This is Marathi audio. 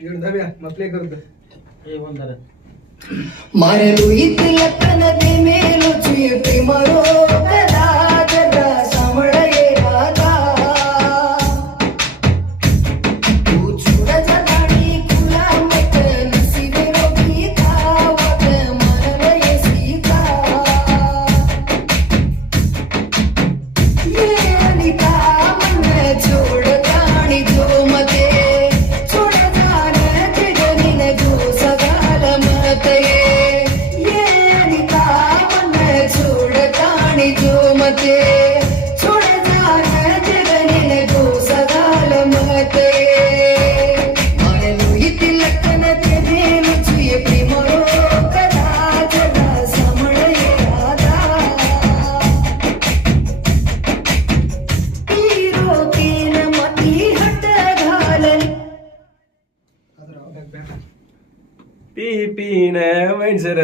इकडे धाव्या मग प्ले करतो हे बंदर मारेलू इतिलकन ते मेलू चुई प्रेमरो कदा जगा सामळे राधा तू चुड जगाणी कुला मत नसीबे रोगीता वाट मनलय सीता ये अनिता मन छोड़ गाणी जो मते छोड़ जान जगनीन जो सगाल मते ये अनिता मन छोड़ गाणी जो मते छोड़ जान जगनीन जो सगाल मते मारेलू इतिलकन ते देलू चुई प्रेमरो कदा जगा सामळे राधा हीरोतीन मती हट घालली पी पी न वैन सर